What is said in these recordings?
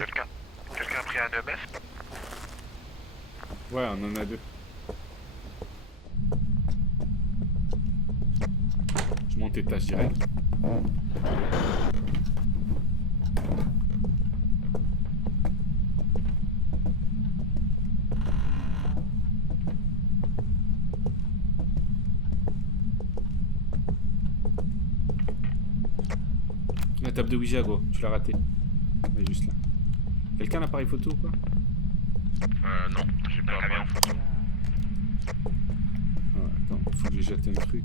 clés. Quelqu'un a pris un EMF? Ouais, on en a deux. Je monte étage direct. La table de Ouija, gros, tu l'as raté. Elle est juste là. Quelqu'un a l'appareil photo ou quoi? Non, j'ai pas la photo. Attends, faut que je jette un truc.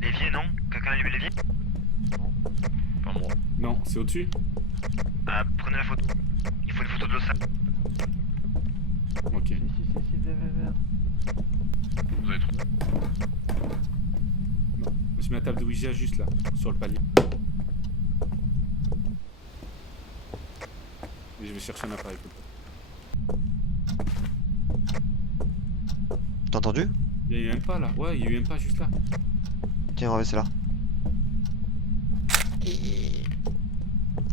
L'évier, non? Quelqu'un a allumé l'évier? Non. Pas moi. Non, c'est au-dessus? Prenez la photo. Il faut une photo de l'ossal. Ok. Si, viens. Vous avez trouvé? Non. Je mets la table de Ouija juste là, sur le palier. Et je vais chercher un appareil photo. T'as entendu? Il y a eu un pas là. Ouais, il y a eu un pas juste là. Tiens, ouais, c'est là.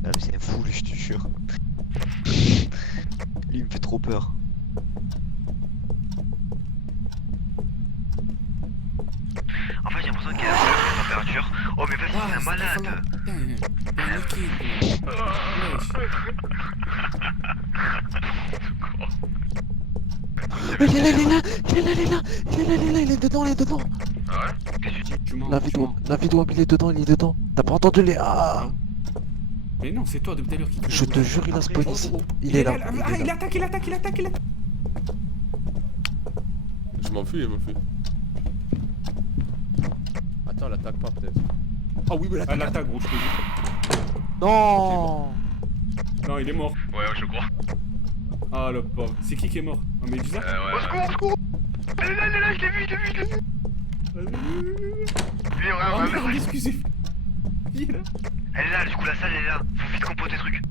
Ah, mais c'est un fou, lui, je te jure. Lui, il me fait trop peur. En fait, j'ai l'impression qu'il y a la température. Oh, mais vas-y, c'est un malade. Putain, il y a un liquide. Wesh. Il est dedans. Ah ouais? Qu'est-ce que tu dis? Tu mens, La tu vidéo, mens. il est dedans. T'as pas entendu les... Ah, Mais non, c'est toi depuis tout à l'heure qui je te jure, il a spawn ici. Il est là. Ah, il attaque. Je m'enfuis, il m'enfuit. Attends, elle attaque pas peut-être. Ah oui, mais Ah, l'attaque, gros, je te dis. Non. Non, il est mort. Ouais, je crois. Ah, le pauvre. C'est qui est mort? Un Médusa? Au secours! Elle est là, je l'ai vu. Lui, Oh merde, excusez. Il est là. Elle est là, du coup, la salle, elle est là. Faut vite composer des trucs.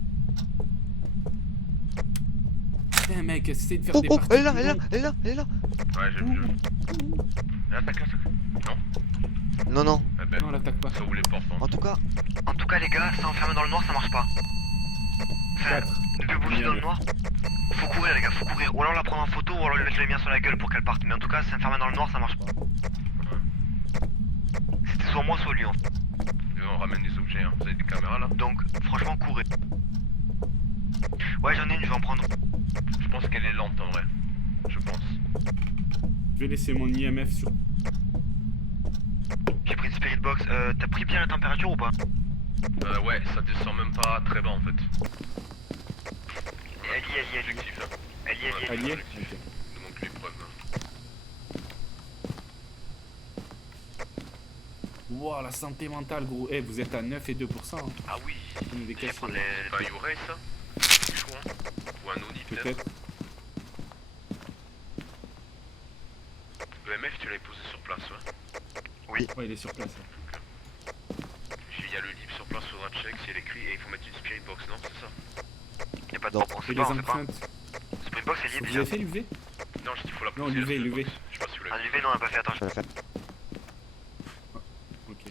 Putain, mec, essaye de faire des Oh, parties. elle est là. Ouais, j'ai vu. Elle attaque. Non. Eh ben, Non, l'attaque pas. ça ouvre les portes. En tout cas, les gars, s'enfermer dans le noir, ça marche pas. Enfin, 4. ne plus bouger dans le noir. Faut courir, les gars, faut courir. Ou alors la prendre en photo, ou alors lui mettre les miens sur la gueule pour qu'elle parte. Mais en tout cas, s'enfermer dans le noir, ça marche pas. C'était soit moi, soit lui, en fait. On ramène des objets, hein. Vous avez des caméras là? Donc, franchement, courez. Ouais, j'en ai une, je vais en prendre. Je pense qu'elle est lente en vrai. Je pense. Je vais laisser mon IMF sur. J'ai pris une spirit box. T'as pris bien la température ou pas? Ouais, ça descend même pas très bas en fait. Elle y est. Allié? Ok. Donc les preuves. Wow, la santé mentale, gros. Eh, vous êtes à 9 et 2%. Hein. Ah oui. On est des Je vais caisses. prendre les... Enfin, Yourei ça? Je crois. Ou un Oni Peut-être. Le MF tu l'avais posé sur place, ouais? Ouais, il est sur place. Hein. Il y a le livre sur place, faudra check si elle écrit et il faut mettre une spirit box, non? C'est ça? Y'a pas de Non. on Et sait les pas, on sait pas. empreintes. Spirit box elle y est Vous déjà. avez fait l'UV? Non, j'ai dit faut la Non, poser. l'UV, la l'UV. spirit box. Je sais pas si vous l'avez. Ah, l'UV non, on a pas fait, attends. je vais la faire. Ok.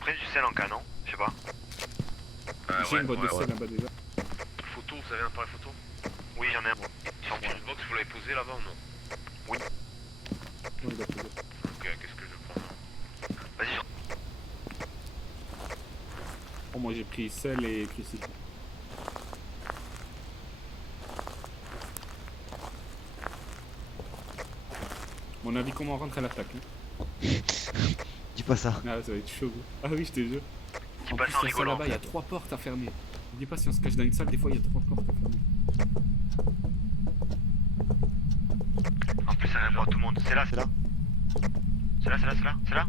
Prenez du sel en cas, non? Je sais pas. J'ai une boîte de sel là-bas déjà. Photo, vous avez un appareil photo? Oui, j'en ai un. Spirit box, vous l'avez posé là-bas ou non? Ouais, il a posé. Ok, qu'est-ce que je prends là? Vas-y, Oh, moi j'ai pris sel et crucifix. Mon avis, comment on rentre à l'attaque hein? Dis pas ça. Ah, ça va être chaud. Ah oui, je te jure. dis En pas plus, ça en la salle rigolant. là-bas, il y a 3 portes à fermer. Dis pas si on se cache dans une salle, des fois il y a 3 portes à fermer. En plus, ça répond à tout le monde. C'est là, C'est là. C'est là.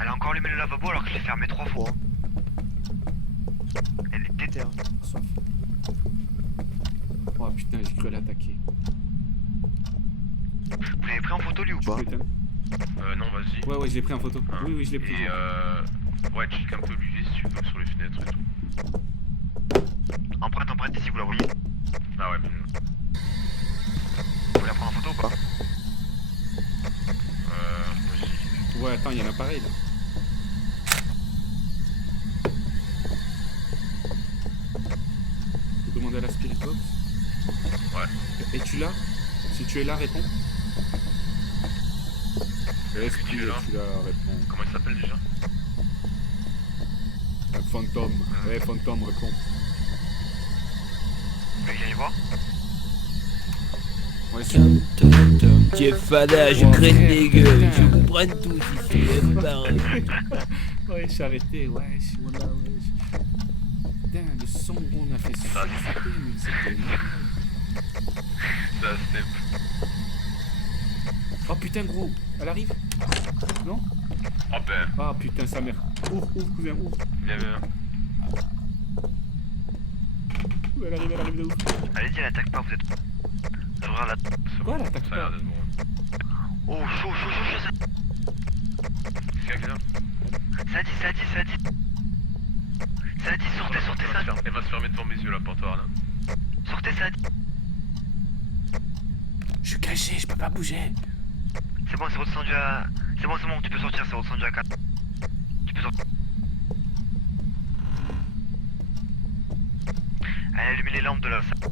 Elle a encore allumé le lavabo alors que je l'ai fermé 3 fois. Elle est déter. Soif. Oh putain, j'ai cru l'attaquer. Vous l'avez pris en photo lui ou pas? Putain. Non, vas-y. Ouais, je l'ai pris en photo. Hein. Oui, je l'ai pris. Et Ouais, check un peu l'UV si tu veux sur les fenêtres et tout. Empreinte ici, vous la voyez? Ah ouais. Vous voulez la prendre en photo ou pas? Vas-y. Ouais, attends, il y en a pareil là. Faut demander à la Spirit Box. Ouais. Es-tu là? Si tu es là, réponds. Est-ce que tu es là? tu là, réponds. Comment il s'appelle déjà? Fantôme. Ouais, Fantôme, réponds. Vous voulez que j'aille voir? Ouais, sûr. Tu es fada, je craigne les gueules, je vous prends tous ici, même pas. Ouais, j'ai arrêté, wesh, voilà, wesh. Putain, le son qu'on a fait ça, c'était nul. Ça, step. Oh putain, gros, elle arrive? Non? Oh ben, Ah putain, sa mère. Ouvre, cousin, ouvre. viens, viens. Elle arrive de ouf. Allez-y, elle attaque pas, vous êtes. Je regarde la. Quoi, elle attaque Ça a l'air pas? d'être bon. Oh, chaud. C'est qui là? Ça dit. Ça dit, sortez, ça. Elle va se fermer devant mes yeux la portoire là. Sortez, ça dit. Je suis caché, je peux pas bouger. C'est bon, c'est redescendu à. C'est bon, tu peux sortir, c'est redescendu à 4. Tu peux sortir. Allez, allumez les lampes de la salle.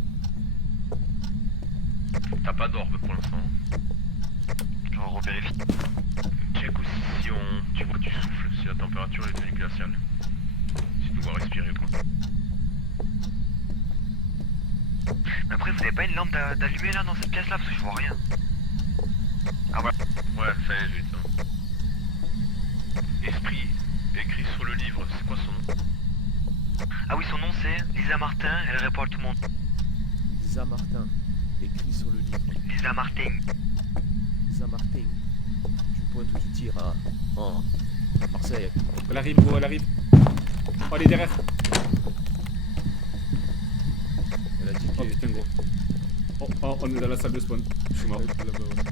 T'as pas d'orbe pour l'instant. Je revérifie. Check aussi si tu vois du souffle, si la température est devenue glaciale. Si tu dois respirer quoi. Mais après, vous avez pas une lampe d'allumer là dans cette pièce là parce que je vois rien. Ah voilà. Ouais, ça y est, j'ai eu ça. Esprit écrit sur le livre, c'est quoi son nom? Ah oui, son nom c'est Lisa Martin, elle répond à tout le monde. Lisa Martin, écrit sur le livre. Lisa Martin. Lisa Martin. Tu pointes où tu tires à Marseille. Elle arrive, gros, elle arrive. Oh, elle est derrière. Elle a dit Oh qu'elle putain, gros. Oh, on est dans la salle de spawn. Je suis mort. là-bas, ouais.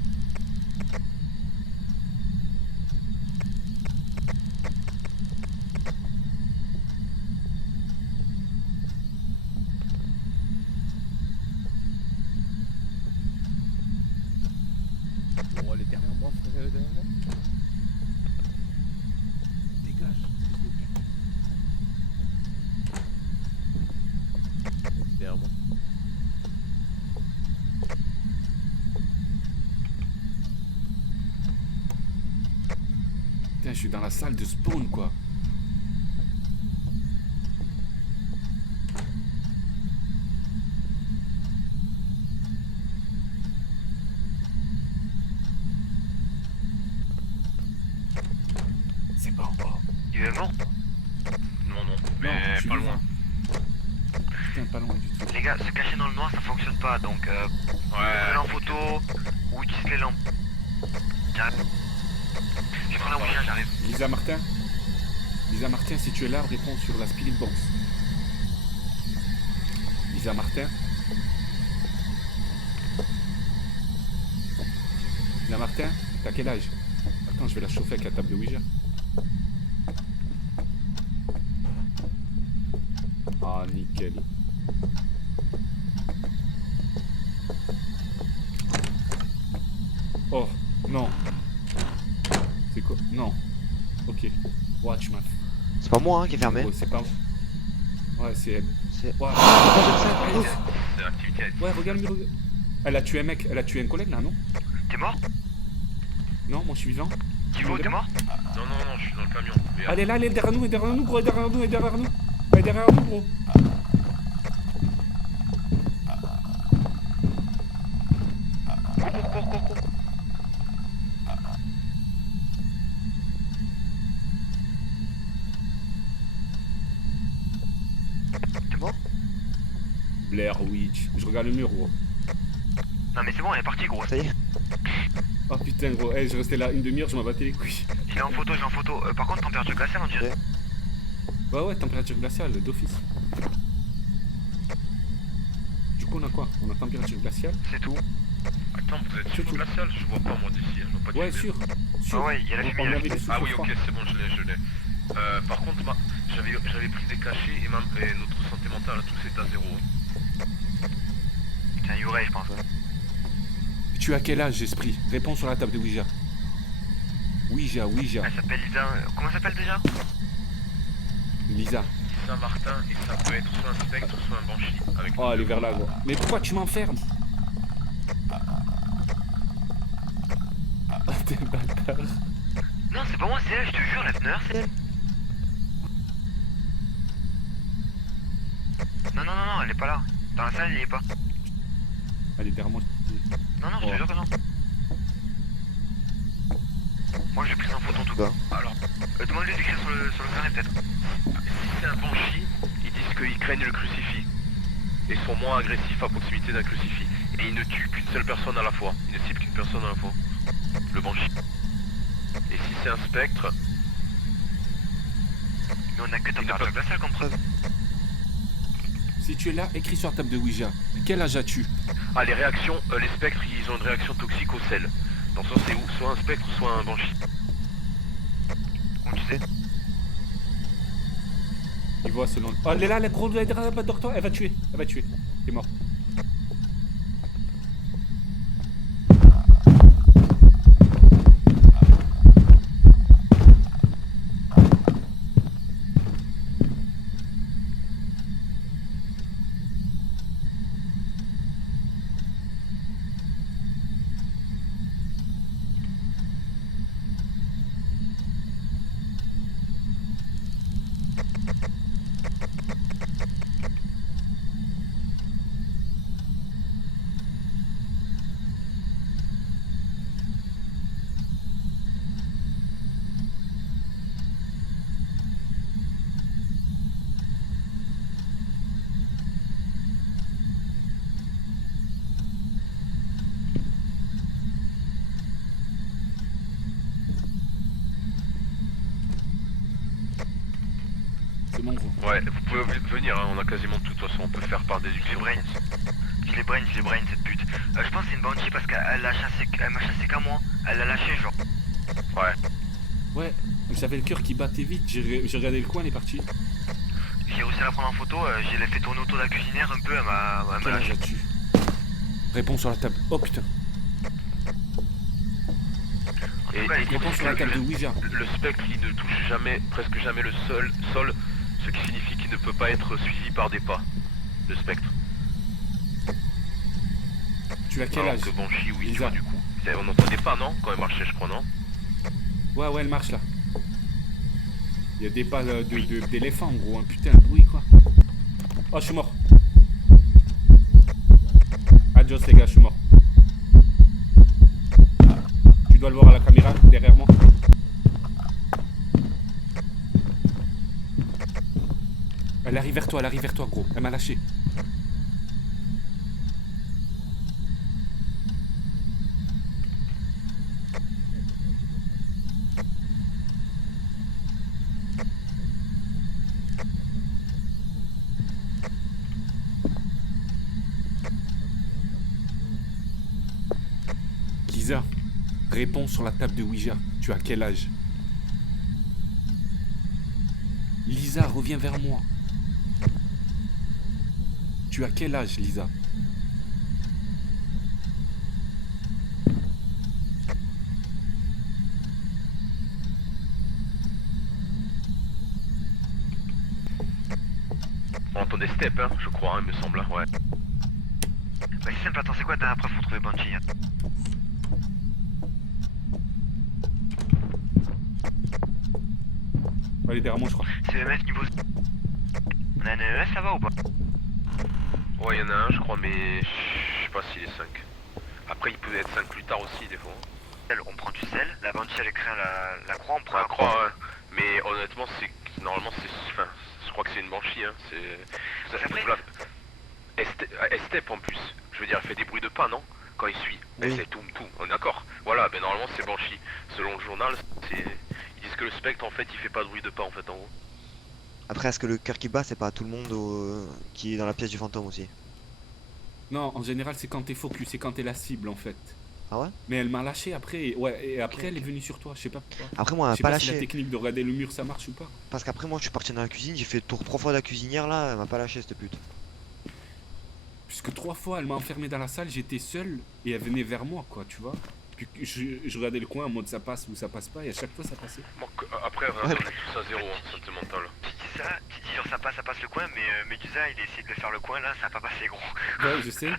Oh, elle est derrière moi, frère, elle est derrière moi. Dégage, s'il te plaît. Elle est derrière moi. Putain, je suis dans la salle de spawn, quoi. C'est pas encore. Il est mort. Non, je mais suis pas vivant. loin. Putain, pas loin du tout. Les gars, se cacher dans le noir ça fonctionne pas donc Ouais. prenez en photo ou utilisez les lampes. J'arrive. Je vais prendre la bougie, j'arrive. Lisa Martin. Lisa Martin, si tu es là, réponds sur la Spirit Box. Lisa Martin. Lisa Martin, t'as quel âge? Attends, je vais la chauffer avec la table de Ouija. Ah, nickel. Oh, non. C'est quoi? Non. Ok. Watch ma. C'est pas moi hein, qui est fermé. Oh, c'est pas. Ouais, c'est elle. C'est. Ouais. C'est l'activité. Ouais, regarde, regarde. Elle a tué un mec, elle a tué un collègue là, non? T'es mort? Non, moi je suis vivant. Thibaut, t'es mort? Non, je suis dans le camion. Mais, Elle est là, elle est derrière nous, gros, elle est derrière nous, Elle est derrière nous, gros. Cours. T'es mort? Blair Witch. Je regarde le mur, gros. Non mais c'est bon, elle est partie gros, ça y est. Oh putain, gros, je restais là une demi-heure, je m'en battais les couilles. J'ai en photo. Par contre, température glaciale on dirait. Ouais, température glaciale, d'office. Du coup, on a quoi? On a température glaciale. C'est tout. Attends, vous êtes sur tout. glacial? Je vois pas moi d'ici, hein. Je vois pas du Ouais, tout. sûr. Ah ouais, il y a la On fumée. avait des Ah oui, souffles ok, froids. c'est bon, je l'ai. Par contre, j'avais pris des cachets et notre santé mentale à tous est à 0. C'est un Yurei, je pense. Tu as quel âge, esprit? Réponds sur la table de Ouija. Ouija. Elle s'appelle Lisa. Comment elle s'appelle déjà? Lisa. Saint-Martin et ça peut être soit un spectre soit un banshee. Avec Oh, elle est vers là, gros. Mais pourquoi tu m'enfermes? Ah, t'es bâtard. Non, c'est pas moi, c'est elle, je te jure, la fenêtre, c'est elle. Non, elle est pas là. Dans la salle, elle y est pas. Elle est derrière moi. Non, je te jure que non. Moi, j'ai pris en photo en tout cas. Alors, demande-lui d'écrire sur le carnet peut-être. Si c'est un banshee, ils disent qu'ils craignent le crucifix. Et sont moins agressifs à proximité d'un crucifix. Et ils ne tuent qu'une seule personne à la fois. Ils ne ciblent qu'une personne à la fois. Le banshee. Et si c'est un spectre... Mais on a que température glaciale comme preuve. Si tu es là, écris sur la table de Ouija. Quel âge as-tu? Ah, les réactions, les spectres, ils ont une réaction toxique au sel. Dans ce sens, c'est où? Soit un spectre, soit un banshee. Comment tu sais? Il voit selon... Oh, elle est là, la grosse docteur, elle va tuer. T'es mort. C'est bon, gros. Ouais, vous pouvez venir, hein, on a quasiment tout, de toute façon, on peut faire par déduction. Je les brain cette pute. Je pense que c'est une banshee parce qu'elle m'a chassé qu'à moi. Elle l'a lâché genre. Ouais, j'avais le cœur qui battait vite. J'ai regardé le coin, elle est partie. J'ai réussi à la prendre en photo, je l'ai fait tourner autour de la cuisinière un peu, elle m'a Quel âge lâché. as-tu? Réponds sur la table. Oh putain. En tout cas, il Réponds sur la table de Ouija. Le spectre, il ne touche jamais, presque jamais le sol, ce qui signifie qu'il ne peut pas être suivi par des pas. Le spectre. Tu as quel Alors âge? que banshee, oui, tu Lisa. vois, du coup. On n'entendait pas, non? Quand elle marchait, je crois, non? Ouais, elle marche là. Il y a des pas d'éléphant en gros, un putain de bruit quoi. Oh, je suis mort. Adios les gars, je suis mort. Tu dois le voir à la caméra derrière moi. Elle arrive vers toi gros. Elle m'a lâché. Lisa, réponds sur la table de Ouija. Tu as quel âge? Lisa, reviens vers moi. Tu as quel âge, Lisa? On entendait step, hein, je crois, il me semble, hein, ouais. Bah c'est simple, attends, c'est quoi ta dernière preuve pour trouver Banshee hein? Elle est derrière moi, je crois. C'est EMF niveau... On a un EMF là-bas ou pas? Ouais, il y en a un, je crois, mais je sais pas s'il est 5. Après, il peut être 5 plus tard aussi, des fois. On prend du sel, la Banshee elle craint la croix, on prend La la croix, croix. ouais. Mais honnêtement, normalement, enfin, je crois que c'est une banshee, hein. C'est... Après- Elle step en plus. Je veux dire, elle fait des bruits de pas, non? Quand il suit. Elle Oui. c'est tout, on est d'accord. Voilà, ben normalement c'est banshee. Selon le journal, ils disent que le spectre, en fait, il fait pas de bruit de pas, en fait, en gros. Après, est-ce que le cœur qui bat, c'est pas tout le monde qui est dans la pièce du fantôme aussi? Non, en général, c'est quand t'es focus, c'est quand t'es la cible en fait. Ah ouais? Mais elle m'a lâché après. Ouais, et après elle est venue sur toi, je sais pas pourquoi. Après moi, elle Je m'a sais pas pas si la lâché. technique de regarder le mur ça marche ou pas. Parce qu'après moi, je suis parti dans la cuisine, j'ai fait le tour 3 fois de la cuisinière là, elle m'a pas lâché cette pute. Puisque 3 fois elle m'a enfermé dans la salle, j'étais seul et elle venait vers moi, quoi, tu vois. Puis je regardais le coin en mode ça passe ou ça passe pas et à chaque fois ça passait. Bon, après, on est tous à 0, santé mentale. Tu dis ça, tu dis genre ça passe le coin, mais Medusa il a essayé de faire le coin là, ça a pas passé gros. Ouais, je sais.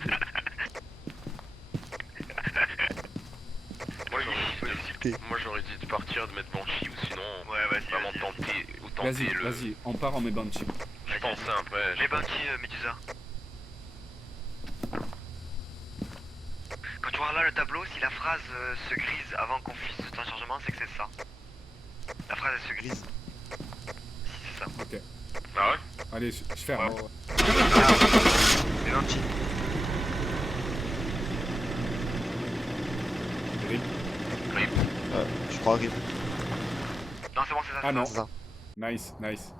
Moi j'aurais dit de partir, de mettre Banshee ou sinon Ouais, vas-y, vraiment vas-y. tenter Vas-y, le. vas-y, on part en met Banshee. Je pense hein, après. Mais Banshee, Medusa. Quand tu vois là le tableau, si la phrase se grise avant qu'on finisse le temps de chargement, c'est que c'est ça. La phrase elle se grise. Si c'est ça. Ok. Ah ouais? Allez, je ferme. Ouais. Mais Banshee. Rip. Je crois que Non c'est bon c'est ça. Ah non. c'est ça. Nice, nice.